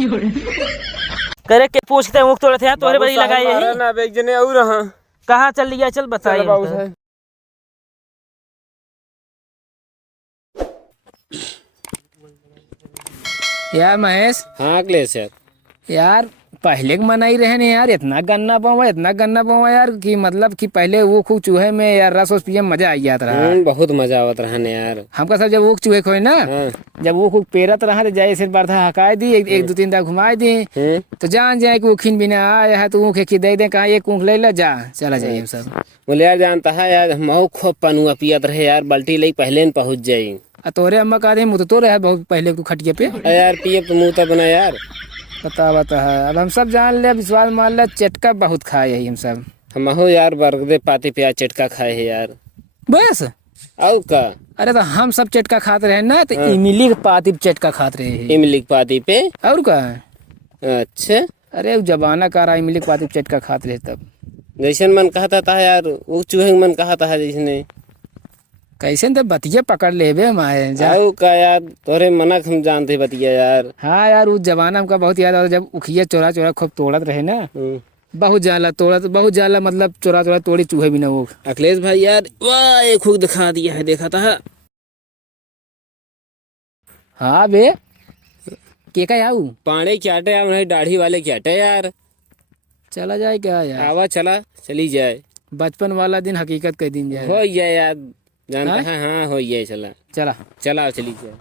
करे के पूछते ऊख तोड़े थे यार तोहरे बड़ी लगाई है ना एक जने और हां कहां चल लिया चल बताइए यार महेश। हाँ अखिलेश यार पहले के मनाई रहे ने यार इतना गन्ना बोवा यार कि मतलब कि पहले वो खूब चूहे में यार रस पिए में मजा आई जाता रहा। बहुत मजा आवत रहा ने यार हमका सब जब वो चूहे खोए ना जब वो खूब पेरत रहा तो जाए सिर बरथा हकाए दी एक दो तीन दाग घुमाए दी तो जान जाए कि ऊखिन बिना आया है तो ऊख की दे दे कहा एक ऊख ले ला जा चला जाइए सब बोले यार जानता है यार हम खूब पनुआ पियत रहे यार बाल्टी ले पहले न पहुंच जाई तोरे अम्मा कहा मुँह तो रहे बहुत पहले तू खटिया पे यार पिए तो मुँह तो बना यार बता है अब हम सब जान ले विश्वास मान ले चटका बहुत खाए है हम सब हम हो यार बर्गदे पाती प्याज चटका खाए है यार बस और का अरे तो हम सब चटका खाते रहे ना तो इमली के पाती पे चटका खाते रहे इमली के पाती पे और का अच्छा अरे जमाना का रहा इमली के पाती पे चटका खाते रहे तब जैसे मन कहता था यार वो चूहे मन कहता है जैसे कैसे तो बतिया पकड़ ले बे हमारे जाओ का यार तोरे मनक हम जानते बतिया यार हाँ यार उस जमाना का बहुत याद आता जब उखिया चोरा चोरा खूब तोड़त रहे ना बहुत जाला मतलब चोरा चोरा तोड़ी चूहे भी ना वो अखिलेश भाई यार वाह एक खूब दिखा दिया है देखा था हाँ बे के का याऊ पाड़े क्याटे यार दाढ़ी वाले क्याटे यार चला जाए क्या यार आवा चला चली जाए बचपन वाला दिन हकीकत के दिन जाए हो जाए यार जानता है हाँ हो जाए चला चला चला चली जाए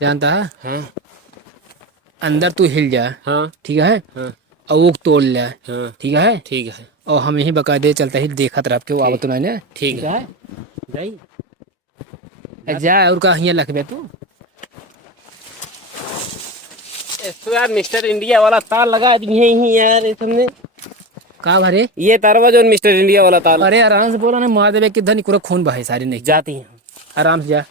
जानता है हाँ अंदर तू हिल जाए हाँ ठीक है हाँ और वो तोड़ ले हाँ ठीक है ठीक है और हम यही बका दे चलता ही देखा तरफ के वो आवत नहीं ठीक है जाई जा और का हिया लखबे तू तो यार मिस्टर इंडिया वाला तार लगा दिए ही यार ये तुमने का भरे ये तारवा जो मिस्टर इंडिया वाला तार अरे आराम से बोला ना मार देवे कि धनी पूरा खून बहे सारी नहीं जाती है आराम से जा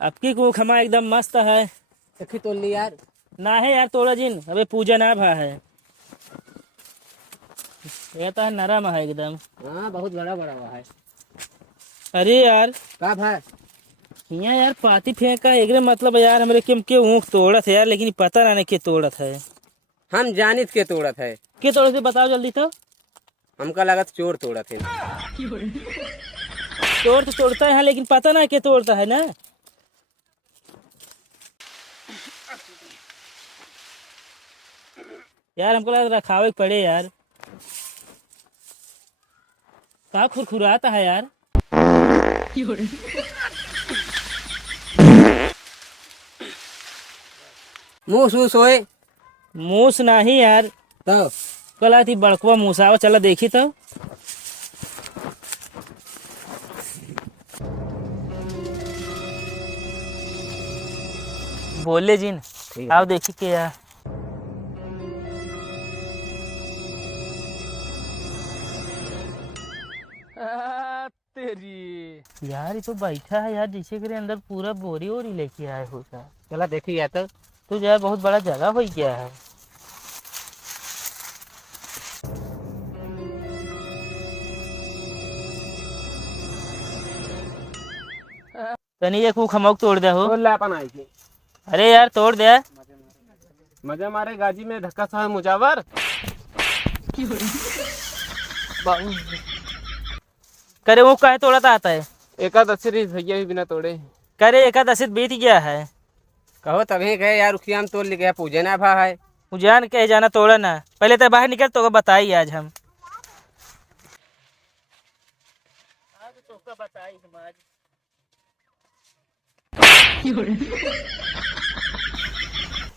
आपकी को खमा एकदम मस्त है सखी तोड़ ली यार ना है यार तोड़ा जिन अबे पूजा ना भा है ये तो नरम है एकदम हाँ बहुत बड़ा हुआ है अरे यार का भाई यहाँ यार पाती फेंका एकदम मतलब यार हमारे के ऊँख तोड़त है यार लेकिन पता ना के तोड़त है हम जानित के तोड़त है के तोड़े थे बताओ जल्दी तो हमका लागत चोर तोड़त है तोड़ तो तोड़ता है लेकिन पता ना के तोड़ता है ना यार हमको लगा रखावे पड़े यार कहाँ खुरखुराता है यार मूस वूस होए मूस नहीं यार तो कल आती बड़कुआ मूसावा चला देखी तो बोले जिन आओ देखी के यार तेरी यार ये तो बैठा है यार जैसे करे अंदर पूरा बोरी वोरी लेके आए हो सर चला देखी गया तो यार बहुत बड़ा जगह हो गया है तनी एक खमौक तोड़ दे हो अरे यार तोड़ दे मजा मारे गाजी में धक्का सा मुजावर करे वो काहे तोड़ा आता है एकादशी भैया भी बिना तोड़े करे एकादशी बीत गया है कहो तभी गए यार उखियाम तोड़ ले गया पूजे ना भा है जान कहे जाना तोड़ा ना पहले तो बाहर निकल तो बताई आज हम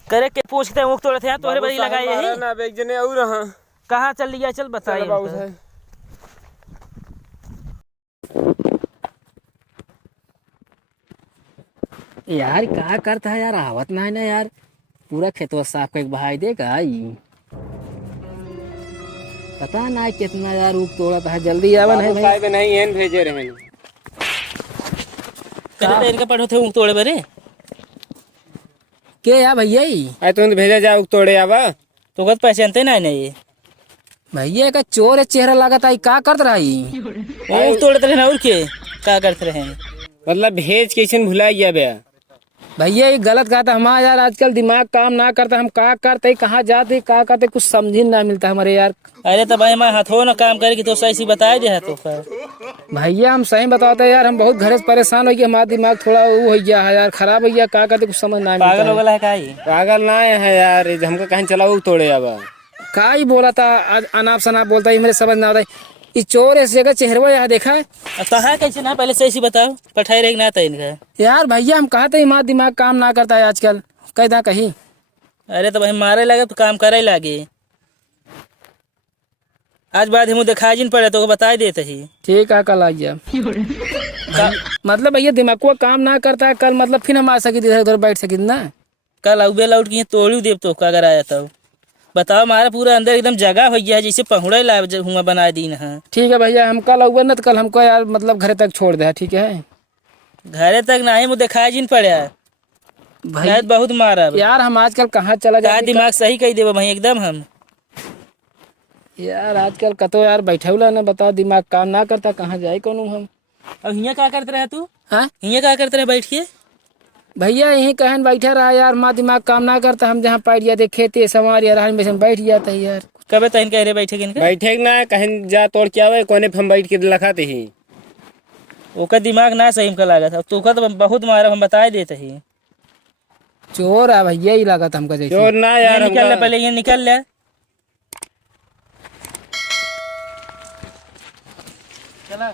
करे के पूछते ऊख तोड़े थे यार तोहरे बड़ी लगाई है ना एक जने और हां कहां चल लिया चल बताइए यार क्या करता है यार, आवत ना है ना यार, पूरा खेतवा साफ करके बहाई देगा ई। पता ना कितना यार ऊख तोड़ा था, जल्दी आवन है भाई। साहब नहीं एन भेजे रहे कहते तो इनका पढ़ो थे ऊँग तोड़े बरे। के या भैया ई? आए तुम भेजा जाओ तोड़े आवा। तो कद पहचानते ना ये भैया का चोर है चेहरा लागत आई, का करत रही? ऊँग तोड़ते रहे ना और क्या करते रहे। मतलब भेज कैसे भुलाई जाबे। भैया ये गलत कहा था हमारा यार, आजकल दिमाग काम ना करता, हम का करते कहाँ जाते का करते कुछ समझ ही ना मिलता हमारे यार। अरे तो भाई मैं हाथों ना काम करेगी तो सही सी बताए दे तो भैया हम सही बताते यार, हम बहुत घर से परेशान हो गए, हमारा दिमाग थोड़ा वो हो गया है यार, खराब हो गया, का करते कुछ समझ ना पागल हो मिलता गया है का ये? पागल ना है यार, ये हमको कहीं चलाओ तोड़े आवा। का ही बोला था आज अनाप शनाप बोलता है, मेरे समझ ना आता है। ये चोर ऐसी जगह चेहरवा यहाँ देखा है अब कहाँ कैसे ना पहले सही सी बताओ, पठाई रहेगी ना था इनका। यार। भैया हम कहा था हमारा दिमाग काम ना करता है आजकल, कहता कहीं। अरे तो भाई मारे लगे तो काम करे लगे। आज बाद हम दिखाई जिन पड़े तो बता देते ही। ठीक है कल आइए। मतलब भैया दिमाग को काम ना करता है, कल मतलब फिर हम आ सके इधर उधर बैठ सके ना। कल अउबे लौट की तोड़ी देव तो का अगर आया तो बताओ, हमारा पूरा अंदर एकदम जगह हो गया है जैसे पहुड़ा ला हुआ बना दी ना। ठीक है भैया, हम कल आऊंगे ना तो कल हमको यार मतलब घर तक छोड़ दे, ठीक है? घरे तक ना ही मुझे दिखाई जिन पड़ा भाई बहुत मारा यार हम आजकल कहाँ चला का जाए दिमाग सही कही देव भाई एकदम हम। यार आजकल कतो यार बैठे हुआ ना, बताओ दिमाग काम ना करता, कहाँ जाए कौन हम। अब हियाँ क्या करते रहे तू? हाँ हियाँ क्या करते रहे बैठ के? भैया यहीं कहन बैठा रहा यार, माँ दिमाग काम ना करता, हम जहाँ बैठ जाते खेते संवार यार में बैठ जाता है यार। कब तहन कह रहे बैठे इनका? बैठे ना कहीं जा तोड़ के आवे, कोने पे हम बैठ के लखाते ही। ओका दिमाग ना सही हमका लगा था, तो तो बहुत मारा हम बता देते ही। चोर है भैया ही लगा था हमको जैसे। चोर ना यार, निकल ले पहले, ये निकल ले। चला